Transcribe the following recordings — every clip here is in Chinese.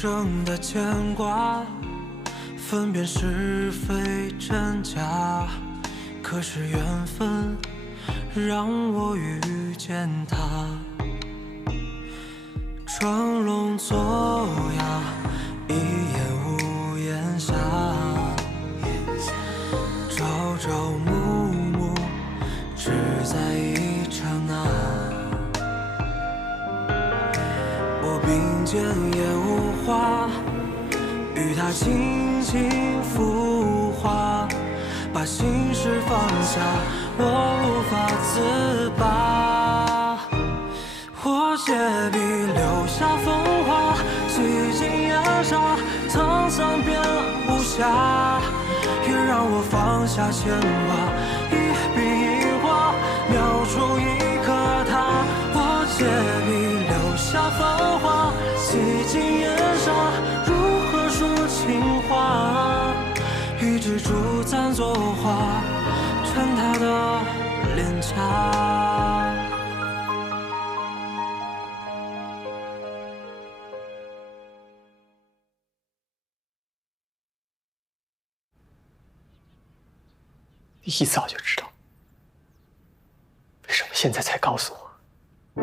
生的牵挂，分辨是非真假。可是缘分让我遇见他，装聋作哑，一言无言下，朝朝暮暮，只在一刹那。我并肩也无话，与他轻轻孵化，把心事放下，我无法自拔。我借笔留下风华，几经烟沙，沧桑变无暇。也让我放下牵挂，一笔一画，描出一颗他。我借笔留下繁华，几经烟沙，如何说情话？一支烛簪作画，衬他的脸颊。一早就知道，为什么现在才告诉我？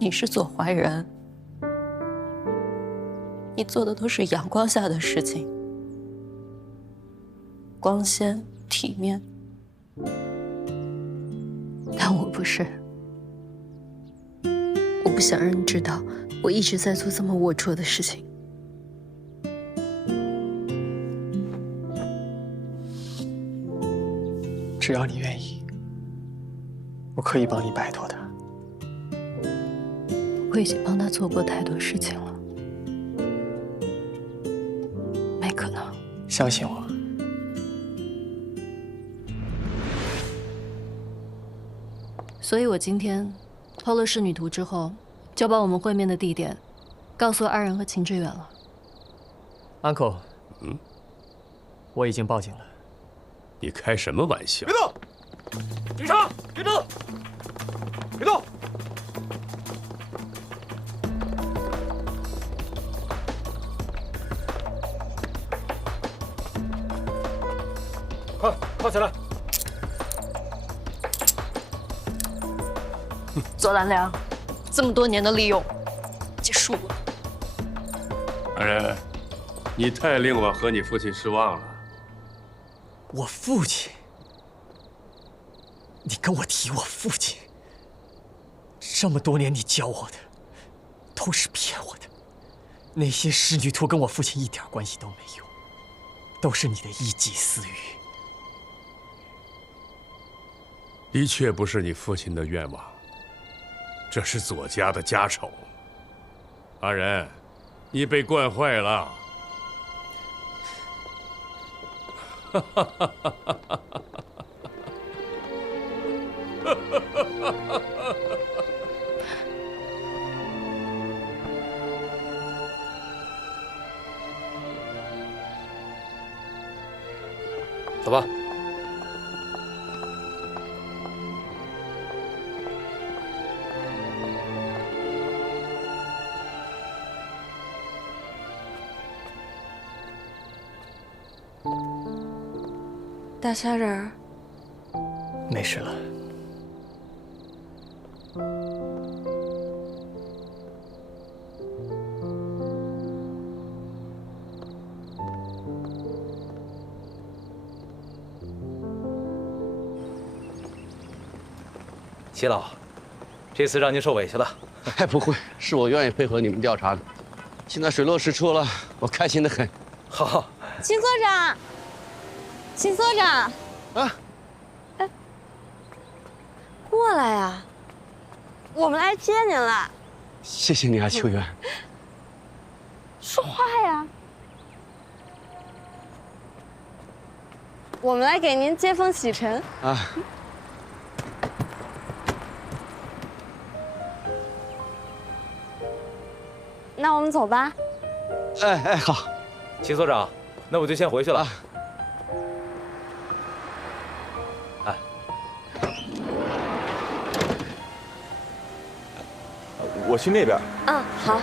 你是做坏人，你做的都是阳光下的事情，光鲜体面。但我不是，我不想让你知道，我一直在做这么龌龊的事情。只要你愿意，我可以帮你摆脱他。我已经帮他做过太多事情了，没可能。相信我。所以我今天偷了仕女图之后，就把我们会面的地点告诉二人和秦志远了。Uncle，我已经报警了。你开什么玩笑？别动！警察，别动！别动！快，铐起来！左兰良，这么多年的利用结束了。二人，你太令我和你父亲失望了。我父亲？你跟我提我父亲？这么多年你教我的，都是骗我的。那些仕女图跟我父亲一点关系都没有，都是你的一己私欲。的确不是你父亲的愿望，这是左家的家丑。阿仁，你被惯坏了。走吧。大虾仁儿，没事了。齐老，这次让您受委屈了。哎，不会，是我愿意配合你们调查的。现在水落石出了，我开心的很。好，秦所长，秦所长，啊，哎，过来呀，我们来接您了。谢谢你啊，秋元。说话呀！我们来给您接风洗尘啊。那我们走吧。哎，好。秦所长，那我就先回去了。啊哎，我去那边。嗯，好。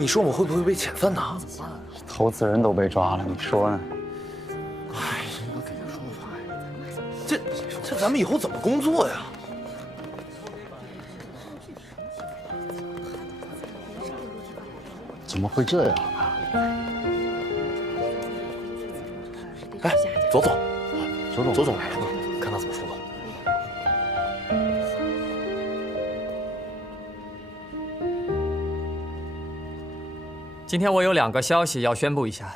你说我们会不会被遣返呢？投资人都被抓了，你说呢？哎，这咱们以后怎么工作呀？怎么会这样啊？哎，左总，左总来了，看他怎么说吧。今天我有2个消息要宣布一下。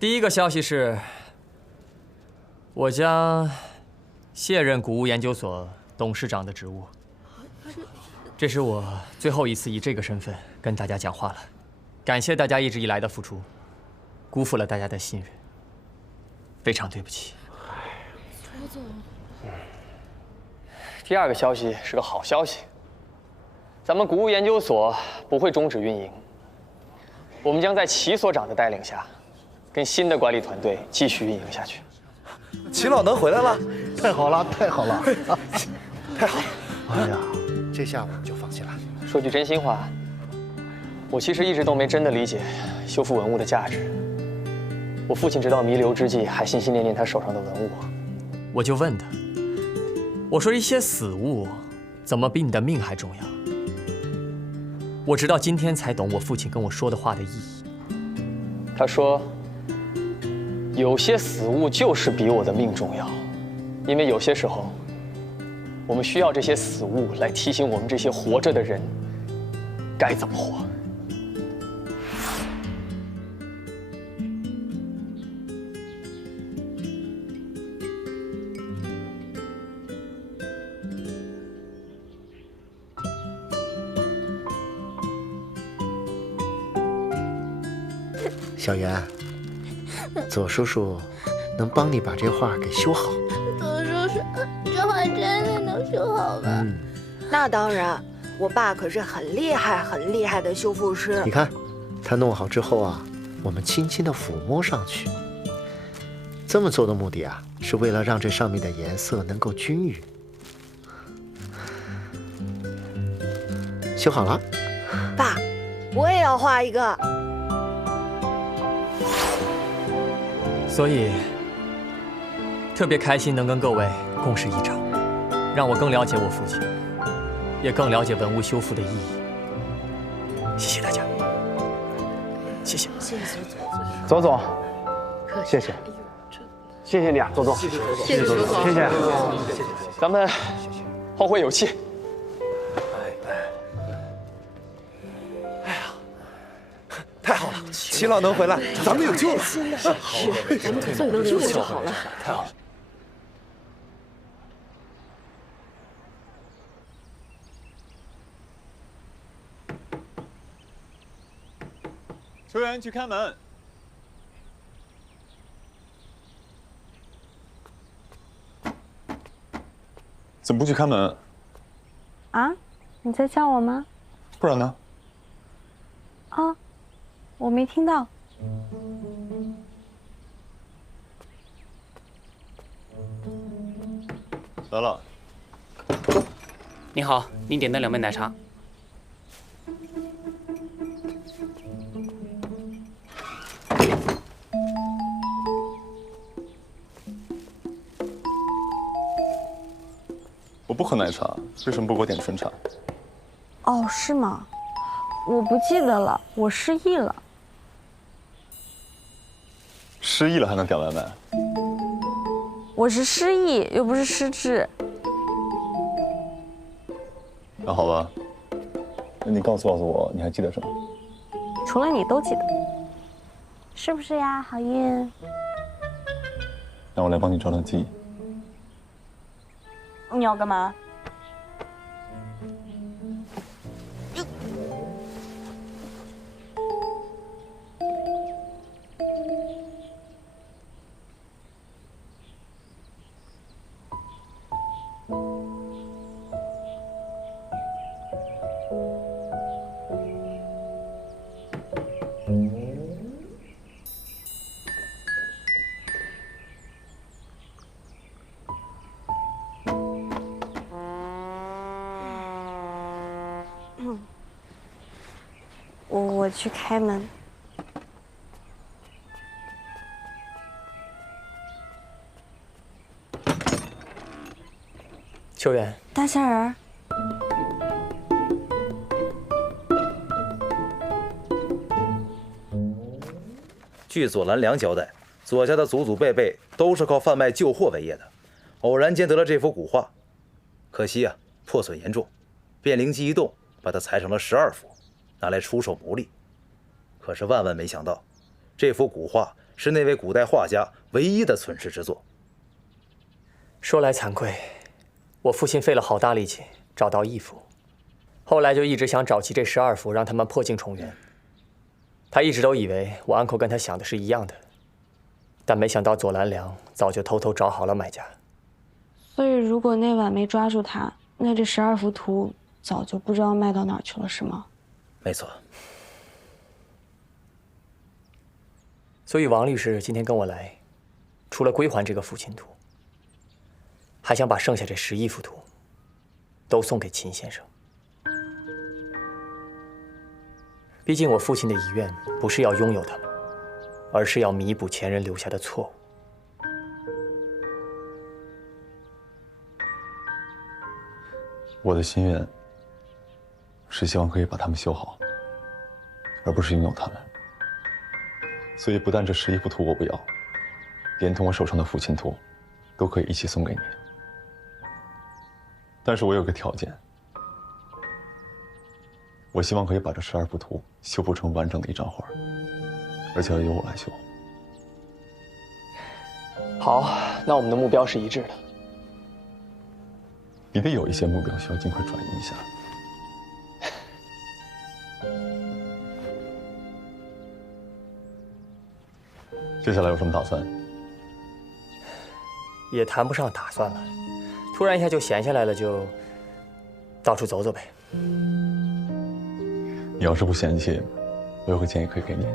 第一个消息是，我将卸任谷物研究所董事长的职务。这是我最后一次以这个身份跟大家讲话了，感谢大家一直以来的付出，辜负了大家的信任，非常对不起。第2个消息是个好消息，咱们谷物研究所不会终止运营，我们将在齐所长的带领下，跟新的管理团队继续运营下去。齐老能回来了，太好了，太好了，太好了！哎呀，这下我们就放心了。说句真心话，我其实一直都没真的理解修复文物的价值。我父亲直到弥留之际还心心念念他手上的文物。我就问他，我说一些死物怎么比你的命还重要？我直到今天才懂我父亲跟我说的话的意义。他说，有些死物就是比我的命重要，因为有些时候，我们需要这些死物来提醒我们这些活着的人该怎么活。小袁，左叔叔能帮你把这画给修好。左叔叔，这画真的能修好吗？那当然，我爸可是很厉害的修复师。你看，他弄好之后啊，我们轻轻地抚摸上去。这么做的目的啊，是为了让这上面的颜色能够均匀。修好了。爸，我也要画一个。所以，特别开心能跟各位共事一场，让我更了解我父亲，也更了解文物修复的意义。谢谢大家，谢谢。谢谢左总，谢谢，谢谢你啊，左总，谢谢左总，谢谢，咱们后会有期。太好了，齐老能回来，咱们有救了。好，咱们做一个任务就好了。太好了。球员去开门。怎么不去开门？啊？你在叫我吗？不然呢？啊，我没听到。来了。你好，您点的2杯奶茶。我不喝奶茶，为什么不给我点纯茶？哦，是吗？我不记得了，我失忆了。失忆了还能点外卖？我是失忆，又不是失智。那好吧，那你告诉我，你还记得什么？除了你都记得，是不是呀，郝运？让我来帮你找找记忆。你要干嘛？我去开门。秋远，大仙人。据左蓝良交代，左家的祖祖辈辈都是靠贩卖旧货为业的，偶然间得了这幅古画，可惜啊，破损严重，便灵机一动，把它裁成了12幅，拿来出售牟利。可是万万没想到，这幅古画是那位古代画家唯一的存世之作。说来惭愧，我父亲费了好大力气找到1幅，后来就一直想找齐这12幅，让他们破镜重圆。他一直都以为我uncle跟他想的是一样的，但没想到左蓝良早就偷偷找好了买家。所以如果那晚没抓住他，那这12幅图早就不知道卖到哪儿去了，是吗？没错。所以王律师今天跟我来，除了归还这个父亲图，还想把剩下这11幅图都送给秦先生。毕竟我父亲的遗愿不是要拥有他们，而是要弥补前人留下的错误。我的心愿是希望可以把他们修好，而不是拥有他们。所以不但这11幅图我不要，连同我手上的父亲图都可以一起送给你。但是我有个条件，我希望可以把这12幅图修复成完整的一张画，而且要由我来修。好，那我们的目标是一致的。你得有一些目标需要尽快转移一下。接下来有什么打算？也谈不上打算了，突然一下就闲下来了，就到处走走呗。你要是不嫌弃，我有个建议可以给你。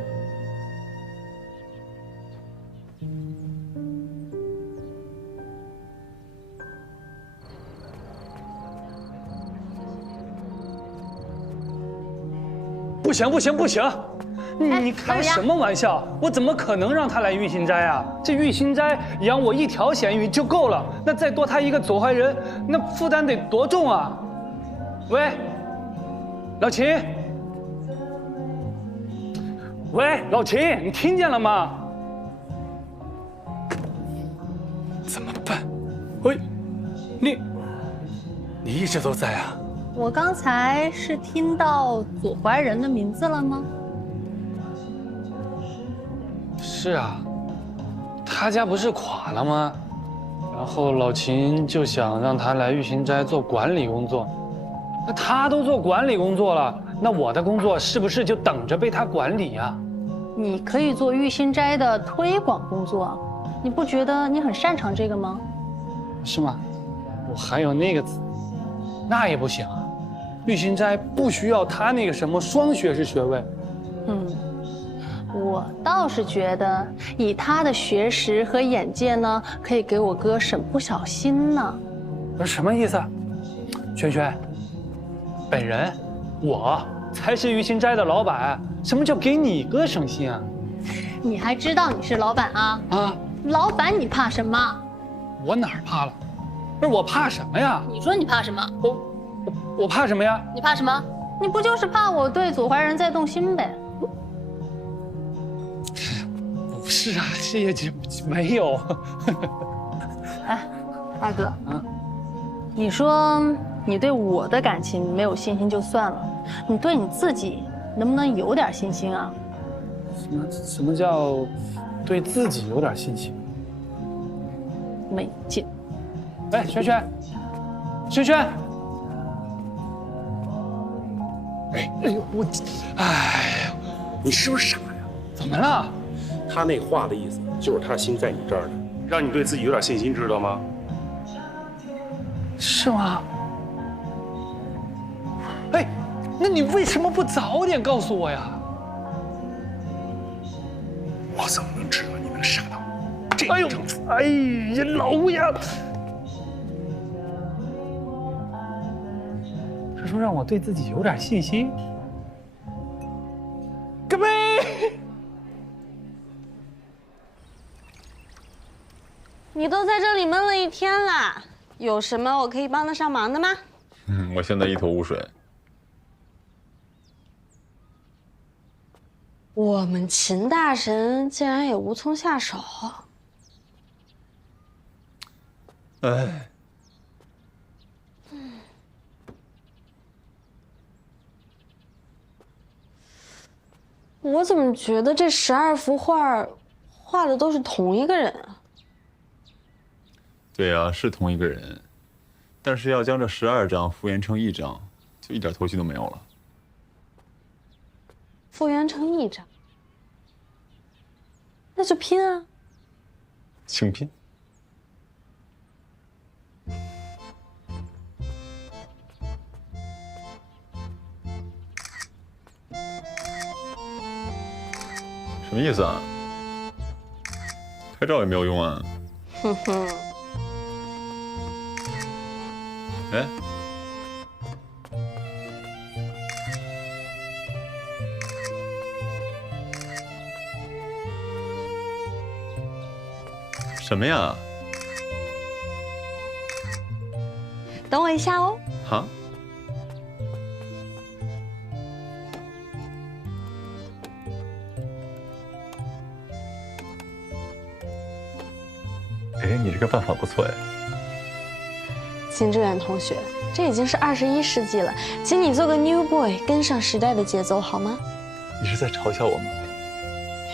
不行不行不行！你开什么玩笑？我怎么可能让他来玉心斋啊？这玉心斋养我1条咸鱼就够了，那再多他一个走坏人，那负担得多重啊！喂，老秦。喂，老秦，你听见了吗？怎么办？喂，你一直都在啊？我刚才是听到左怀仁的名字了吗？是啊，他家不是垮了吗？然后老秦就想让他来玉心斋做管理工作，那他都做管理工作了，那我的工作是不是就等着被他管理呀？你可以做玉心斋的推广工作，你不觉得你很擅长这个吗？是吗？我还有那个，那也不行啊。玉心斋不需要他那个什么双学士学位。我倒是觉得以他的学识和眼界呢，可以给我哥省不少心呢。不是什么意思啊？轩轩，本人我才是玉心斋的老板，什么叫给你哥省心啊？你还知道你是老板啊？啊，老板你怕什么？我哪儿怕了？不是我怕什么呀？你说你怕什么？我怕什么呀？你怕什么？你不就是怕我对左怀仁再动心呗？不是啊，这也没有。哎，大哥，你说你对我的感情没有信心就算了，你对你自己能不能有点信心啊？什么叫对自己有点信心？没劲。哎，轩轩，轩轩，哎呦我，哎，你是不是傻呀？怎么了？他那话的意思就是他心在你这儿呢，让你对自己有点信心，知道吗？是吗？哎，那你为什么不早点告诉我呀？我怎么能知道你能傻到这个程度？哎呀，老呀！是说让我对自己有点信心？鱼都在这里闷了一天了，有什么我可以帮得上忙的吗？我现在一头雾水。我们秦大神竟然也无从下手。哎，我怎么觉得这12幅画画的都是同一个人啊？对啊，是同一个人，但是要将这12张复原成1张，就一点头绪都没有了。复原成1张，那就拼啊！请拼。什么意思啊？拍照也没有用啊！哼哼。哎，什么呀？等我一下哦。好。哎，你这个办法不错哎。金志远同学，这已经是21世纪了，请你做个 new boy， 跟上时代的节奏好吗？你是在嘲笑我吗？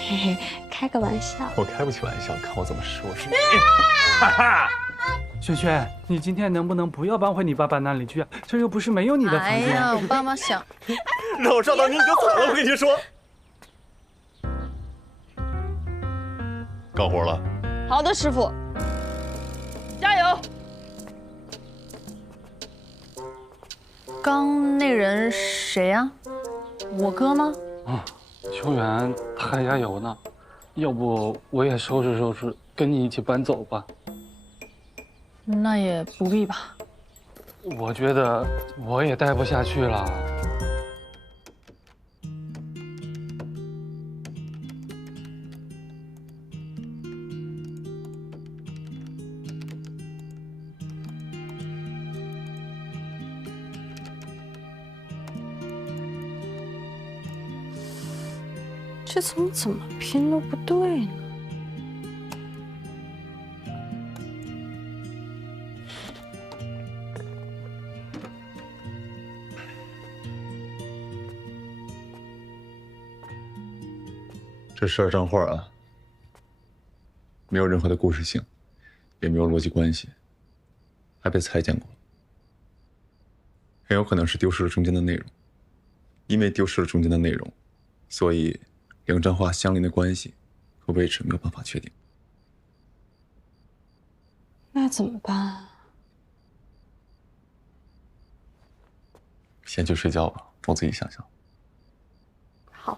嘿嘿，开个玩笑。我开不起玩笑，看我怎么说你！哈哈，萱萱，你今天能不能不要搬回你爸爸那里去啊？这又不是没有你的房间。哎呀，我爸妈想让我照到你就惨了，我跟你说。干活了。好的，师傅。加油！刚那人谁呀？我哥吗？啊，秋元他还加油呢，要不我也收拾收拾，跟你一起搬走吧。那也不必吧。我觉得我也待不下去了。这怎么拼都不对呢？这12张画啊，没有任何的故事性，也没有逻辑关系，还被裁剪过，很有可能是丢失了中间的内容。因为丢失了中间的内容，所以2张画相邻的关系和位置没有办法确定。那怎么办啊？先去睡觉吧，我自己想想。好。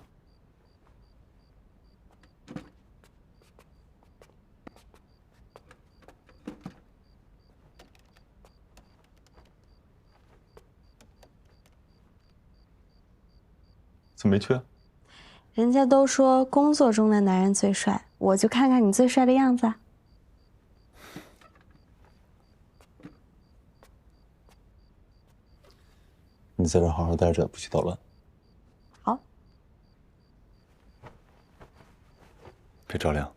怎么没去啊？人家都说工作中的男人最帅，我就看看你最帅的样子啊。你在这好好待着，不许捣乱。好。别着凉。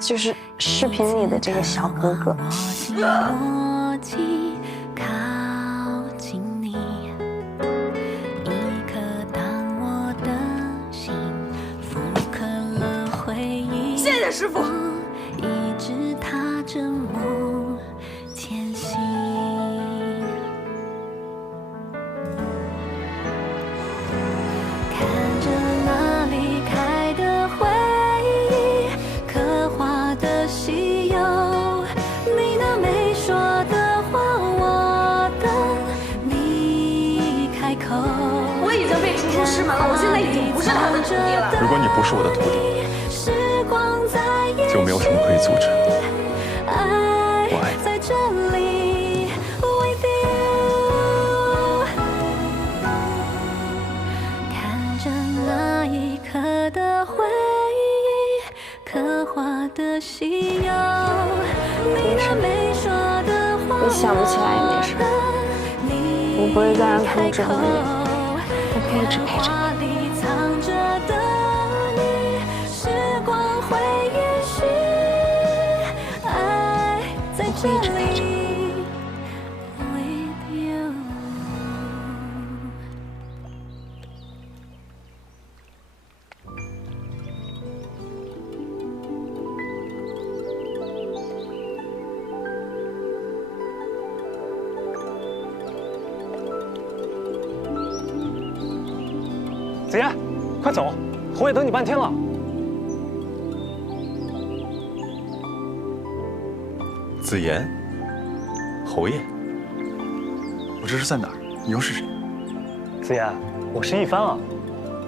就是视频里的这个小哥哥。谢谢师傅。西游，你那美是他的徒弟了。如果你不是我的徒弟，就没有什么可以阻止。我爱你。看着那一刻的回忆，刻画的夕阳，你的没说的话，你想不起来也没事，我不会再让他们折磨你，我会一直陪着你。我会一直陪着你。子言，快走，侯爷等你半天了。子言，侯爷，我这是在哪儿？你又是谁？子言，我是一帆啊。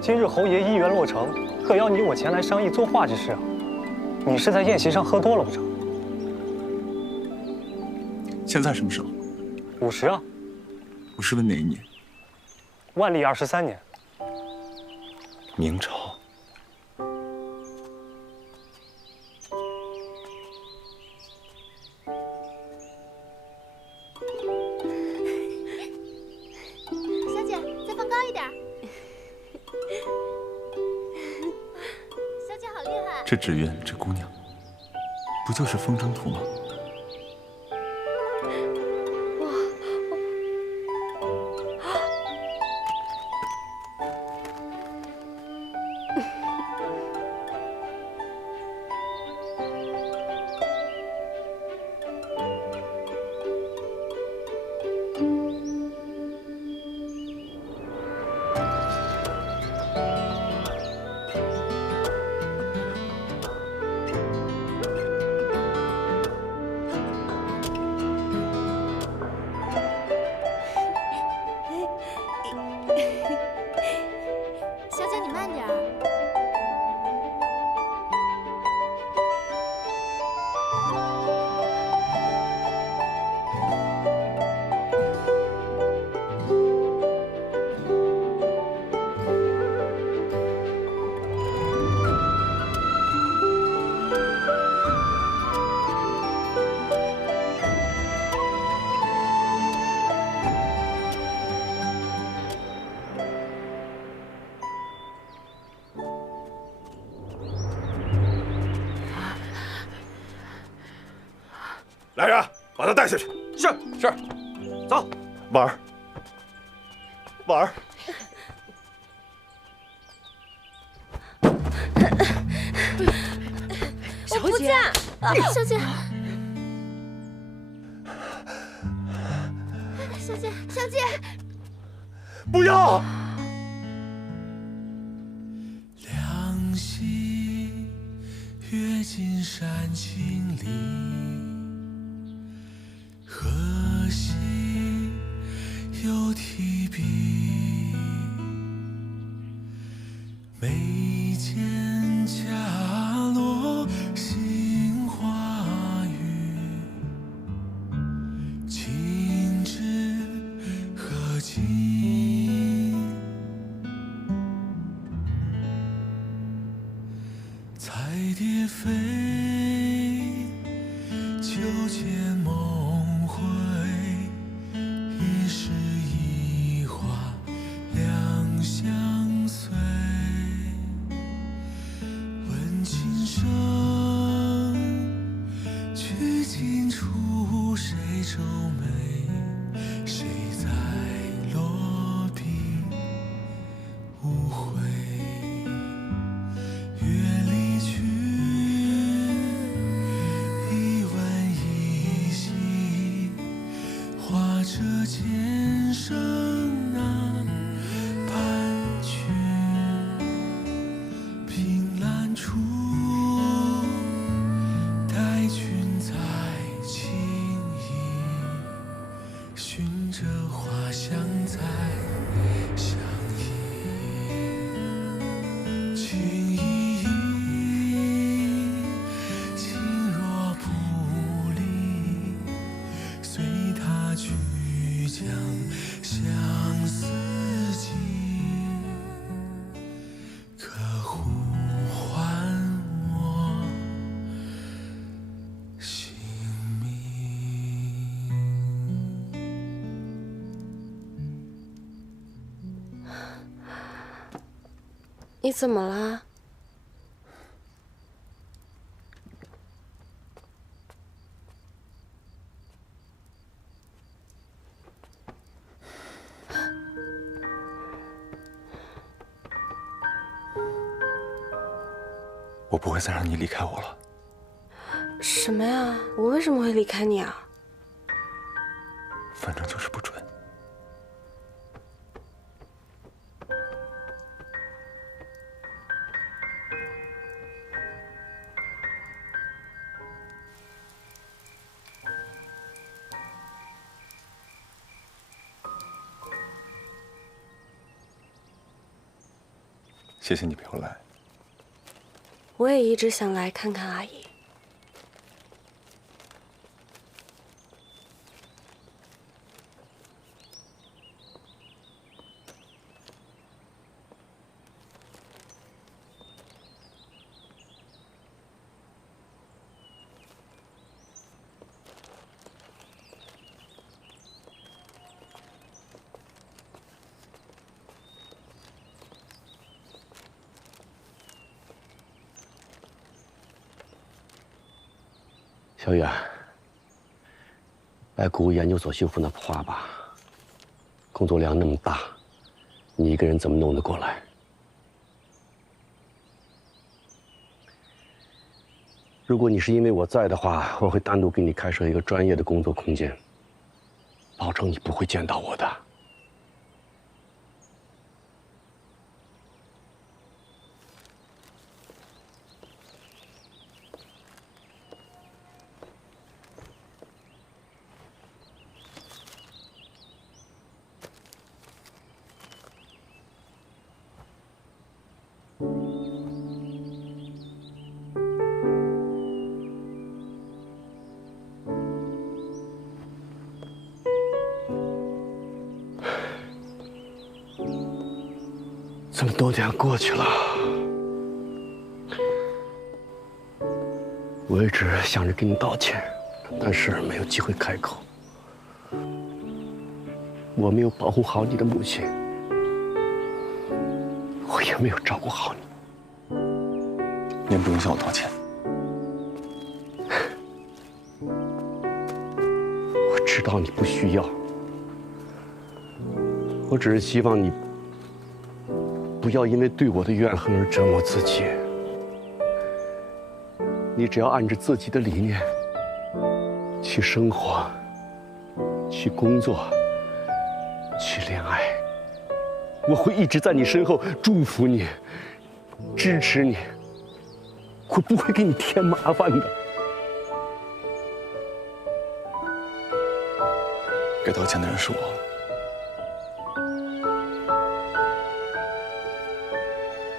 今日侯爷姻缘落成，特邀你我前来商议作画之事啊。你是在宴席上喝多了不成？现在什么时候？50啊。我是问哪一年？万历23年。明朝。小姐，再放高一点。小姐好厉害！这纸鸢，这姑娘，不就是风筝图吗？小姐，你慢点儿。来人，把他带下去。是，走。婉儿，婉儿，我不嫁！小姐，小姐，小姐，不要！两溪跃进山青里，河西有提笔，眉间恰落杏花雨，情知何尽？彩蝶飞，就见梦回，一世一花两相随。问琴声，曲尽处谁皱眉？谁在落笔无悔？月离去，一问一喜，画着前生那半曲。凭栏处，待君再轻移，寻着花香再相依。你怎么了？我不会再让你离开我了。什么呀？我为什么会离开你啊？反正就是不准。谢谢你陪我来。我也一直想来看看阿姨。小远，白谷研究所修复那画吧，工作量那么大，你一个人怎么弄得过来？如果你是因为我在的话，我会单独给你开设一个专业的工作空间，保证你不会见到我的。这么多年过去了，我一直想着跟你道歉，但是没有机会开口。我没有保护好你的母亲，我也没有照顾好你。您不用向我道歉。我知道你不需要，我只是希望你不要因为对我的怨恨而折磨自己。你只要按着自己的理念去生活，去工作，去恋爱，我会一直在你身后祝福你，支持你，我不会给你添麻烦的。该道歉的人是我。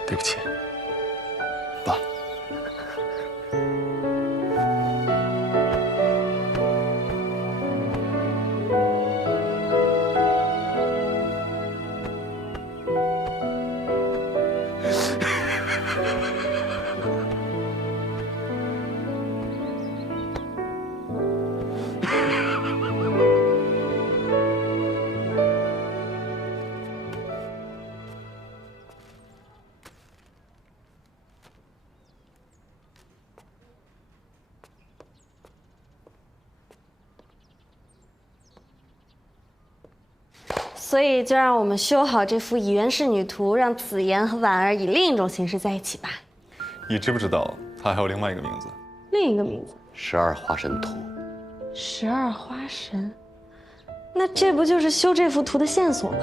对不起，爸。所以就让我们修好这幅以原氏女图，让子妍和婉儿以另一种形式在一起吧。你知不知道它还有另外一个名字？另一个名字12花神图。12花神，那这不就是修这幅图的线索吗？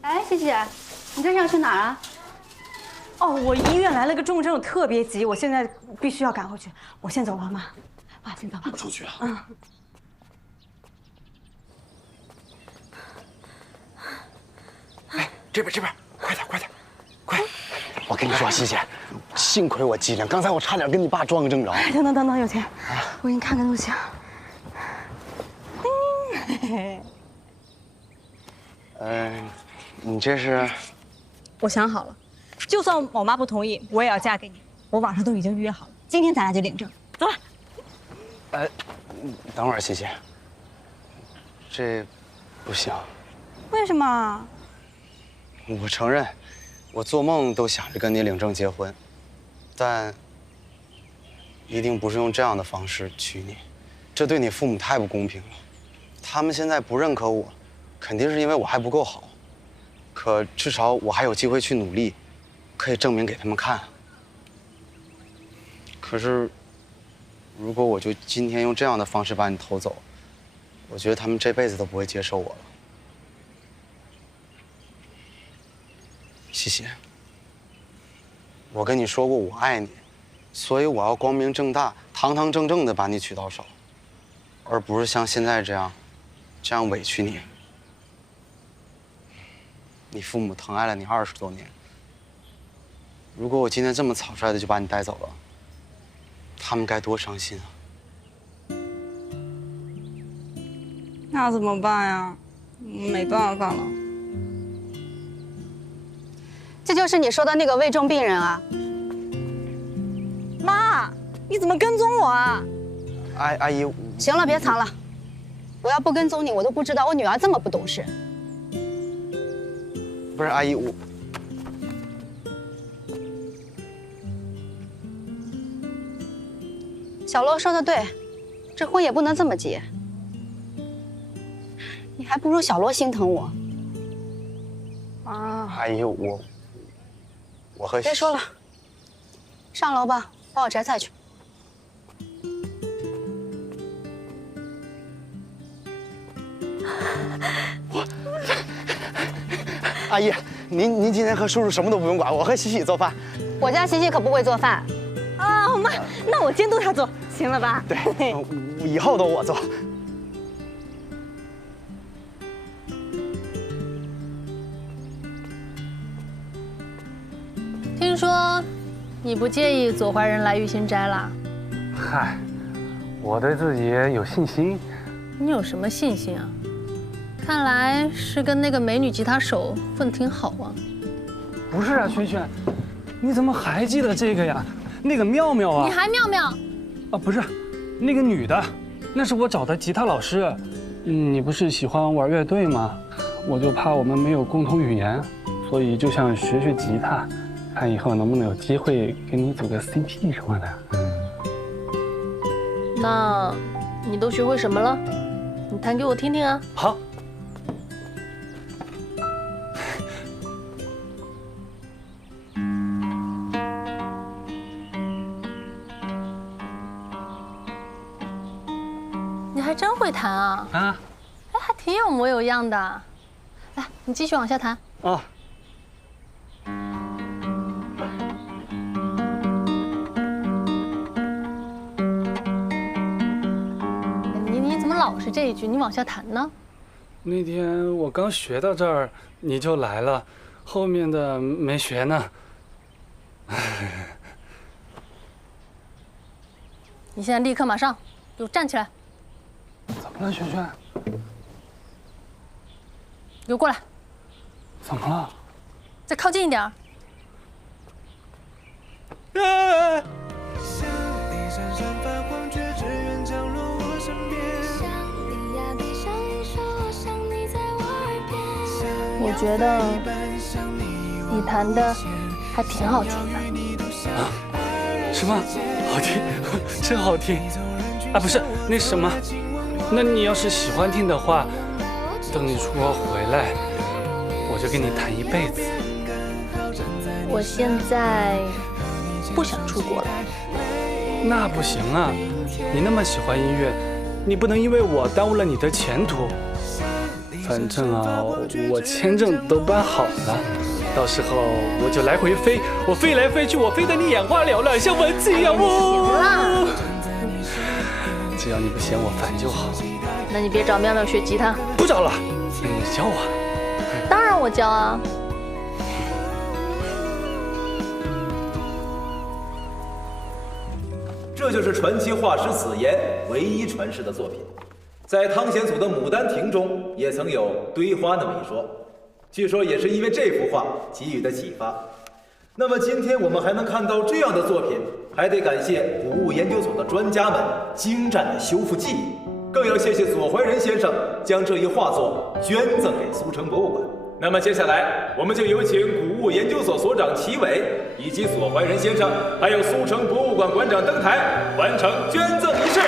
哎，谢谢，你这是要去哪儿啊？哦，我医院来了个重症，我特别急，我现在必须要赶回去。我先走了，妈。爸，先走了。我出去啊。嗯。哎，这边，快点，快！我跟你说，西西，幸亏我机灵，刚才我差点跟你爸撞个正着。等，有钱，我给你看看东西。你这是？我想好了，就算我妈不同意，我也要嫁给你。我网上都已经预约好了，今天咱俩就领证。走吧。等会儿，西西，这不行。为什么？我承认，我做梦都想着跟你领证结婚，但一定不是用这样的方式娶你，这对你父母太不公平了。他们现在不认可我，肯定是因为我还不够好。可至少我还有机会去努力，可以证明给他们看。可是，如果我就今天用这样的方式把你偷走，我觉得他们这辈子都不会接受我了。西西，我跟你说过我爱你，所以我要光明正大、堂堂正正的把你娶到手，而不是像现在这样委屈你。你父母疼爱了你20多年，如果我今天这么草率的就把你带走了，他们该多伤心啊！那怎么办呀？没办法了。这就是你说的那个危重病人啊！妈，你怎么跟踪我啊？阿姨，行了，别藏了。我要不跟踪你，我都不知道我女儿这么不懂事。不是阿姨，我小罗说的对，这婚也不能这么结。你还不如小罗心疼我。阿姨，我和别说了，上楼吧，帮我摘菜去。阿姨，您今天和叔叔什么都不用管，我和喜喜做饭。我家喜喜可不会做饭。啊，妈，那我监督她做，行了吧？对，以后都我做。听说你不介意左怀仁来玉心斋啦？嗨，我对自己有信心。你有什么信心啊？看来是跟那个美女吉他手混挺好啊。不是啊，萱萱，你怎么还记得这个呀？那个妙妙啊！你还妙妙？啊，不是，那个女的，那是我找的吉他老师。你不是喜欢玩乐队吗？我就怕我们没有共同语言，所以就想学学吉他，看以后能不能有机会跟你组个 CP 什么的。那你都学会什么了？你弹给我听听啊。好。你还真会弹啊！哎，还挺有模有样的。来，你继续往下弹。啊。你怎么老是这一句？你往下弹呢？那天我刚学到这儿，你就来了，后面的没学呢。你现在立刻马上给我站起来！怎么了，萱萱？给我过来！怎么了？再靠近一点。我觉得你弹的还挺好听的。啊？什么？好听？真好听！啊，不是那什么，那你要是喜欢听的话，等你出国回来，我就跟你弹一辈子。我现在不想出国了。那不行啊！你那么喜欢音乐，你不能因为我耽误了你的前途。反正啊，我签证都办好了，到时候我就来回飞，我飞来飞去，我飞得你眼花缭乱，像蚊子一样。行了，只要你不嫌我烦就好。那你别找妙妙学吉他。不找了，你教我。当然我教啊。这就是传奇画师子言唯一传世的作品，在汤显祖的《牡丹亭》中也曾有堆花的美说，据说也是因为这幅画给予的启发。那么今天我们还能看到这样的作品，还得感谢古物研究所的专家们精湛的修复技艺，更要谢谢左怀仁先生将这一画作捐赠给苏城博物馆。那么接下来，我们就有请古物研究所所长齐伟以及左怀仁先生，还有苏城博物馆馆长登台，完成捐赠仪式。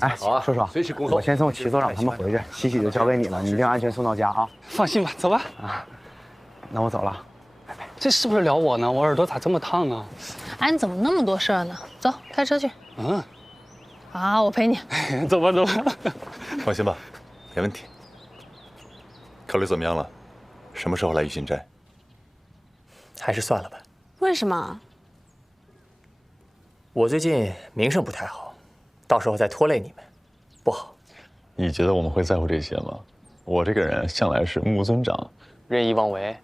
哎，好啊，叔叔，随时恭候。我先送齐所长他们回去，喜喜就交给你了，你一定要安全送到家啊！放心吧，走吧。啊，那我走了，拜拜。这是不是聊我呢？我耳朵咋这么烫呢？哎，你怎么那么多事儿呢？走，开车去。嗯。好，我陪你。走吧，走吧。放心吧，没问题。考虑怎么样了？什么时候来玉心斋？还是算了吧。为什么？我最近名声不太好。到时候再拖累你们，不好。你觉得我们会在乎这些吗？我这个人向来是目尊长，任意妄为。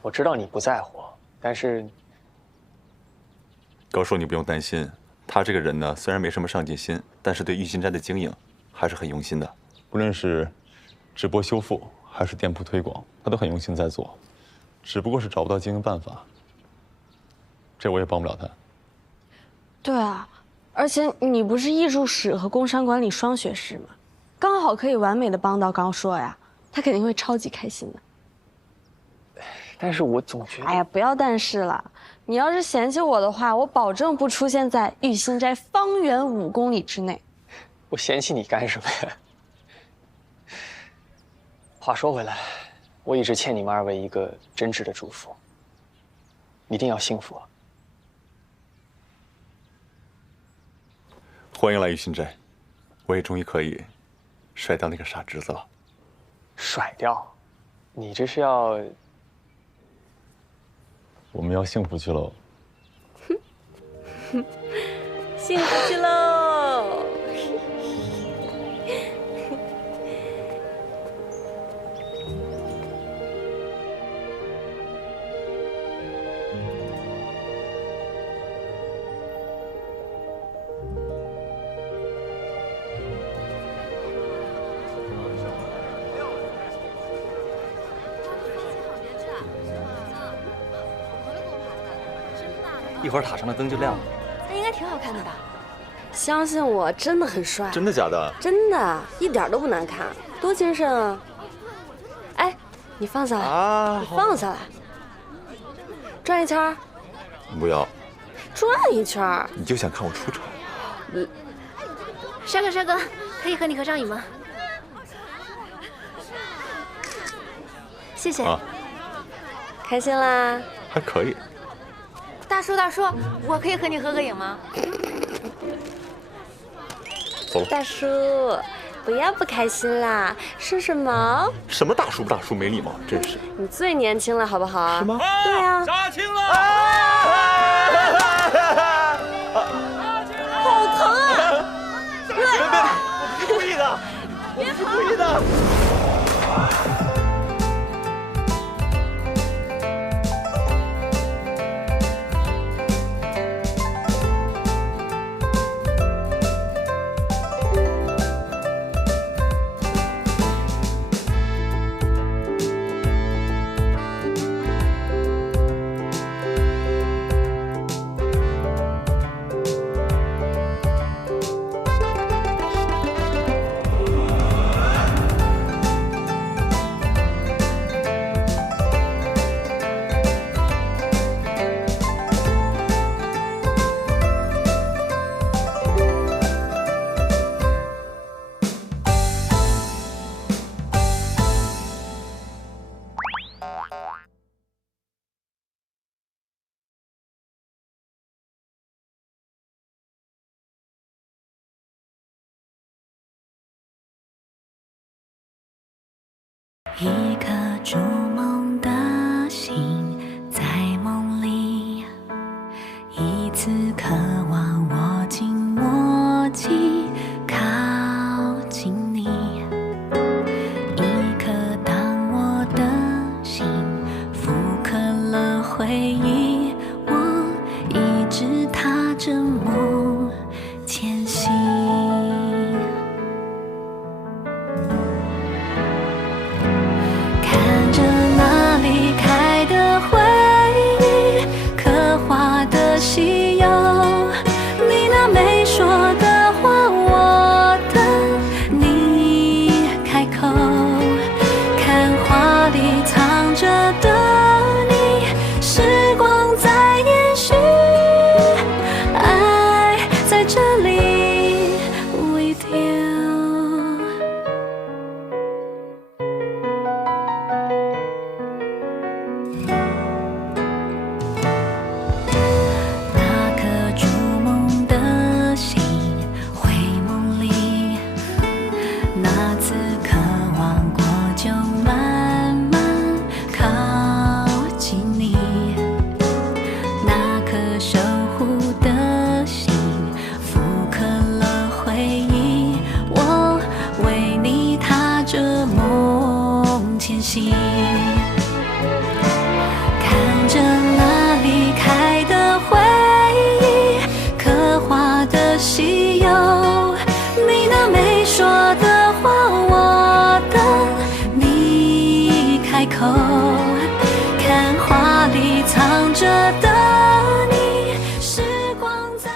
我知道你不在乎，但是高叔，你不用担心。他这个人呢，虽然没什么上进心，但是对玉心斋的经营还是很用心的。不论是直播修复还是店铺推广，他都很用心在做，只不过是找不到经营办法。这我也帮不了他。对啊。而且你不是艺术史和工商管理双学士吗？刚好可以完美的帮到高硕呀，他肯定会超级开心的。但是我总觉得……哎呀，不要但是了，你要是嫌弃我的话，我保证不出现在玉心斋方圆5公里之内。我嫌弃你干什么呀？话说回来，我一直欠你们2位一个真挚的祝福，一定要幸福啊！欢迎来玉心斋，我也终于可以甩掉那个傻侄子了。甩掉？你这是要……我们要幸福去喽！幸福去喽！一会儿塔上的灯就亮了，他应该挺好看的吧？相信我，真的很帅。真的假的？真的，一点都不难看，多精神啊！哎，你放下来啊！你放下来，转一圈。不要。转一圈。你就想看我出丑？帅哥，可以和你合张影吗？谢谢。啊，开心啦？还可以。大叔，我可以和你合个影吗？走了。大叔，不要不开心啦，是什么？什么大叔不大叔，没礼貌，真是。你最年轻了，好不好？是吗？对啊。杀青了！好疼啊！别！我不是故意的，我不是故意的。一颗筑梦的心，在梦里一次渴望握紧握紧靠近你，一颗当我的心复刻了回忆，我一直踏着梦前行。看着那离开的回忆，刻画的西游，你那没说的话我等你开口，看画里藏着的你，时光在延续，爱在这里 with you。那颗筑梦的心，回梦里，那次渴望过就慢慢靠近你，那颗守护的心，复刻了回忆，我为你踏着梦前行。看着那离开的回忆，刻画的西游，你那没说的话我等你开口，看画里藏着的你，时光在